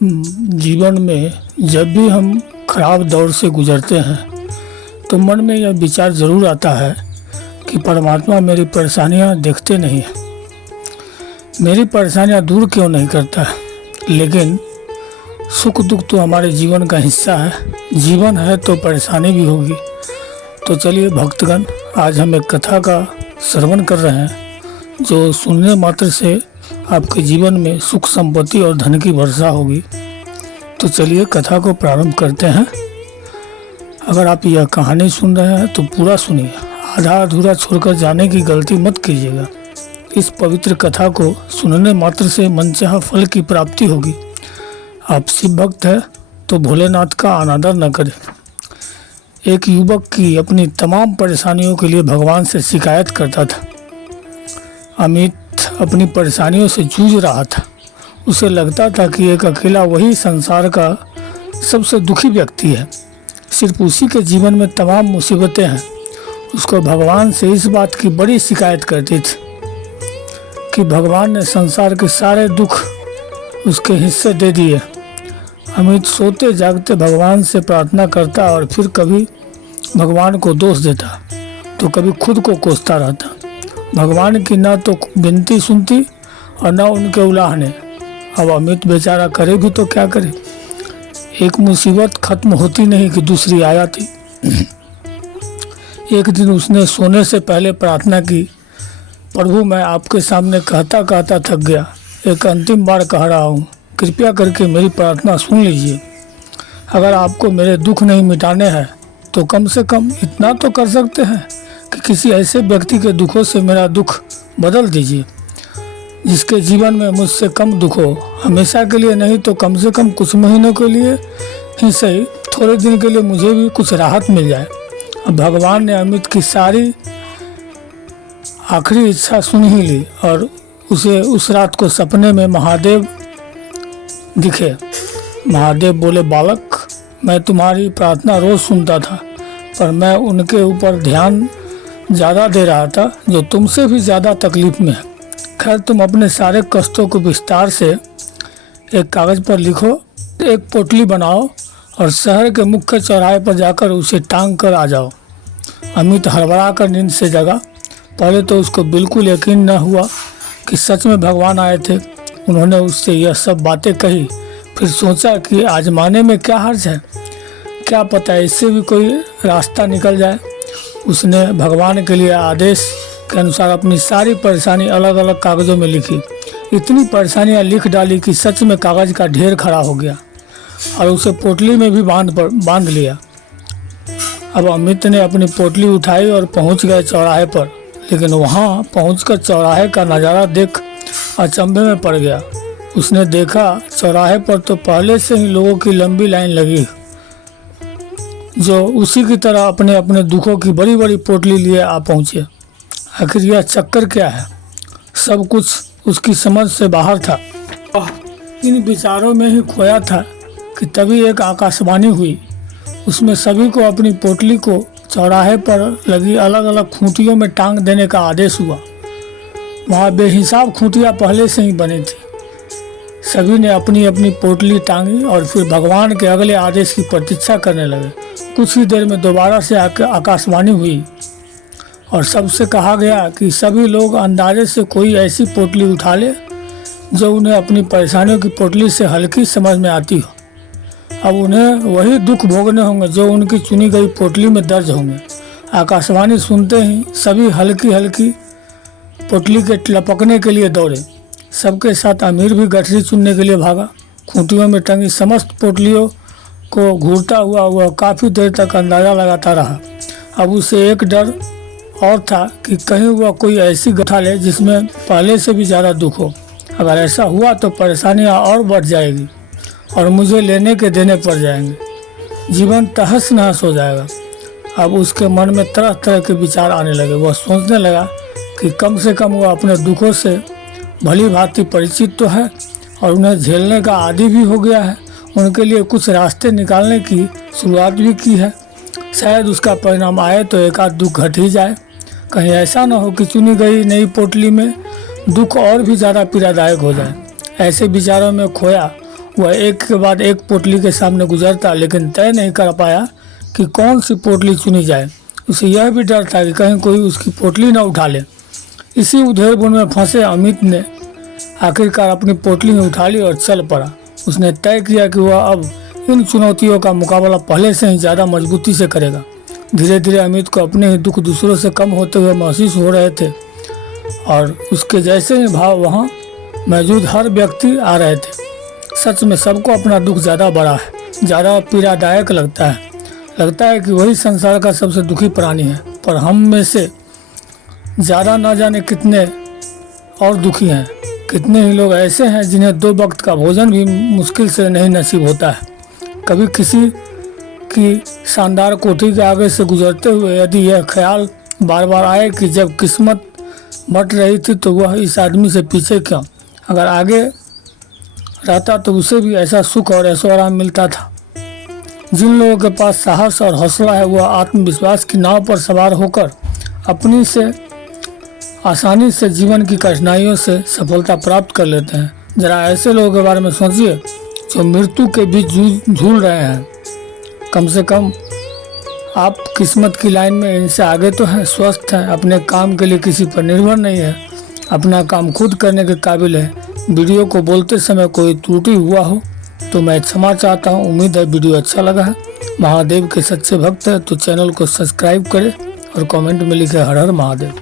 जीवन में जब भी हम खराब दौर से गुजरते हैं तो मन में यह विचार ज़रूर आता है कि परमात्मा मेरी परेशानियां देखते नहीं है, मेरी परेशानियां दूर क्यों नहीं करता है। लेकिन सुख दुख तो हमारे जीवन का हिस्सा है, जीवन है तो परेशानी भी होगी। तो चलिए भक्तगण, आज हम एक कथा का श्रवण कर रहे हैं जो सुनने मात्र से आपके जीवन में सुख संपत्ति और धन की वर्षा होगी। तो चलिए कथा को प्रारंभ करते हैं। अगर आप यह कहानी सुन रहे हैं तो पूरा सुनिए, आधा अधूरा छोड़कर जाने की गलती मत कीजिएगा। इस पवित्र कथा को सुनने मात्र से मनचाहा फल की प्राप्ति होगी। आप शिव भक्त हैं तो भोलेनाथ का अनादर न करें। एक युवक की अपनी तमाम परेशानियों के लिए भगवान से शिकायत करता था। अमित अपनी परेशानियों से जूझ रहा था। उसे लगता था कि एक अकेला वही संसार का सबसे दुखी व्यक्ति है, सिर्फ उसी के जीवन में तमाम मुसीबतें हैं। उसको भगवान से इस बात की बड़ी शिकायत करती थी कि भगवान ने संसार के सारे दुख उसके हिस्से दे दिए। अमित सोते जागते भगवान से प्रार्थना करता और फिर कभी भगवान को दोष देता तो कभी खुद को कोसता रहता। भगवान की न तो विनती सुनती और न उनके उलाहने। अब अमित बेचारा करे भी तो क्या करे। एक मुसीबत खत्म होती नहीं कि दूसरी आ जाती। एक दिन उसने सोने से पहले प्रार्थना की, प्रभु मैं आपके सामने कहता कहता थक गया, एक अंतिम बार कह रहा हूँ, कृपया करके मेरी प्रार्थना सुन लीजिए। अगर आपको मेरे दुख नहीं मिटाने हैं तो कम से कम इतना तो कर सकते हैं कि किसी ऐसे व्यक्ति के दुखों से मेरा दुख बदल दीजिए जिसके जीवन में मुझसे कम दुख हो। हमेशा के लिए नहीं तो कम से कम कुछ महीनों के लिए ही सही, थोड़े दिन के लिए मुझे भी कुछ राहत मिल जाए। अब भगवान ने अमित की सारी आखिरी इच्छा सुन ही ली और उसे उस रात को सपने में महादेव दिखे। महादेव बोले, बालक मैं तुम्हारी प्रार्थना रोज सुनता था, पर मैं उनके ऊपर ध्यान ज़्यादा दे रहा था जो तुमसे भी ज़्यादा तकलीफ में है। खैर तुम अपने सारे कष्टों को विस्तार से एक कागज़ पर लिखो, एक पोटली बनाओ और शहर के मुख्य चौराहे पर जाकर उसे टांग कर आ जाओ। अमित हड़बड़ा कर नींद से जगा। पहले तो उसको बिल्कुल यकीन न हुआ कि सच में भगवान आए थे। उन्होंने उससे यह सब बातें कही। फिर सोचा कि आजमाने में क्या हर्ज है, क्या पता इससे भी कोई रास्ता निकल जाए। उसने भगवान के लिए आदेश के अनुसार अपनी सारी परेशानी अलग अलग कागज़ों में लिखी। इतनी परेशानियां लिख डाली कि सच में कागज़ का ढेर खड़ा हो गया और उसे पोटली में भी बांध लिया। अब अमित ने अपनी पोटली उठाई और पहुंच गए चौराहे पर। लेकिन वहां पहुंचकर चौराहे का नज़ारा देख अचंभे में पड़ गया। उसने देखा चौराहे पर तो पहले से ही लोगों की लंबी लाइन लगी जो उसी की तरह अपने अपने दुखों की बड़ी बड़ी पोटली लिए आ पहुँचे। आखिर यह चक्कर क्या है? सब कुछ उसकी समझ से बाहर था। इन विचारों में ही खोया था कि तभी एक आकाशवाणी हुई। उसमें सभी को अपनी पोटली को चौराहे पर लगी अलग अलग खूंटियों में टांग देने का आदेश हुआ। वहाँ बेहिसाब खूंटियाँ पहले से ही बनी थी। सभी ने अपनी अपनी पोटली टांगी और फिर भगवान के अगले आदेश की प्रतीक्षा करने लगे। कुछ ही देर में दोबारा से आकाशवाणी हुई और सबसे कहा गया कि सभी लोग अंदाजे से कोई ऐसी पोटली उठा ले जो उन्हें अपनी परेशानियों की पोटली से हल्की समझ में आती हो। अब उन्हें वही दुख भोगने होंगे जो उनकी चुनी गई पोटली में दर्ज होंगे। आकाशवाणी सुनते ही सभी हल्की हल्की पोटली के लपकने के लिए दौड़े। सबके साथ अमीर भी गठरी चुनने के लिए भागा। खूंटियों में टंगी समस्त पोटलियों को घूरता हुआ वह काफ़ी देर तक अंदाज़ा लगाता रहा। अब उसे एक डर और था कि कहीं वह कोई ऐसी गठा ले जिसमें पहले से भी ज़्यादा दुख हो। अगर ऐसा हुआ तो परेशानियाँ और बढ़ जाएगी और मुझे लेने के देने पड़ जाएंगे, जीवन तहस नहस हो जाएगा। अब उसके मन में तरह तरह के विचार आने लगे। वह सोचने लगा कि कम से कम वह अपने दुखों से भली भांति परिचित तो है और उन्हें झेलने का आदी भी हो गया है। उनके लिए कुछ रास्ते निकालने की शुरुआत भी की है। शायद उसका परिणाम आए तो एक आध दुख घट ही जाए। कहीं ऐसा न हो कि चुनी गई नई पोटली में दुख और भी ज़्यादा पीड़ादायक हो जाए। ऐसे विचारों में खोया वह एक के बाद एक पोटली के सामने गुजरता, लेकिन तय नहीं कर पाया कि कौन सी पोटली चुनी जाए। उसे यह भी डर था कि कहीं कोई उसकी पोटली न उठा ले। इसी उधेड़बुन में फंसे अमित ने आखिरकार अपनी पोटली में उठा ली और चल पड़ा। उसने तय किया कि वह अब इन चुनौतियों का मुकाबला पहले से ही ज़्यादा मजबूती से करेगा। धीरे धीरे अमित को अपने ही दुख दूसरों से कम होते हुए महसूस हो रहे थे और उसके जैसे ही भाव वहाँ मौजूद हर व्यक्ति आ रहे थे। सच में सबको अपना दुख ज़्यादा बड़ा है, ज़्यादा पीड़ादायक लगता है कि वही संसार का सबसे दुखी प्राणी है। पर हम में से ज़्यादा न जाने कितने और दुखी हैं। कितने ही लोग ऐसे हैं जिन्हें 2 वक्त का भोजन भी मुश्किल से नहीं नसीब होता है। कभी किसी की शानदार कोठी के आगे से गुजरते हुए यदि यह ख्याल बार बार आए कि जब किस्मत बट रही थी तो वह इस आदमी से पीछे क्यों, अगर आगे रहता तो उसे भी ऐसा सुख और ऐशोआराम मिलता था। जिन लोगों के पास साहस और हौसला है वह आत्मविश्वास की नाव पर सवार होकर अपनी से आसानी से जीवन की कठिनाइयों से सफलता प्राप्त कर लेते हैं। जरा ऐसे लोगों के बारे में सोचिए जो मृत्यु के बीच झूल रहे हैं। कम से कम आप किस्मत की लाइन में इनसे आगे तो हैं, स्वस्थ हैं, अपने काम के लिए किसी पर निर्भर नहीं है, अपना काम खुद करने के काबिल है। वीडियो को बोलते समय कोई त्रुटि हुआ हो तो मैं क्षमा चाहता हूँ। उम्मीद है वीडियो अच्छा लगा है। महादेव के सच्चे भक्त हैं तो चैनल को सब्सक्राइब करें और कमेंट में लिखे हर हर महादेव।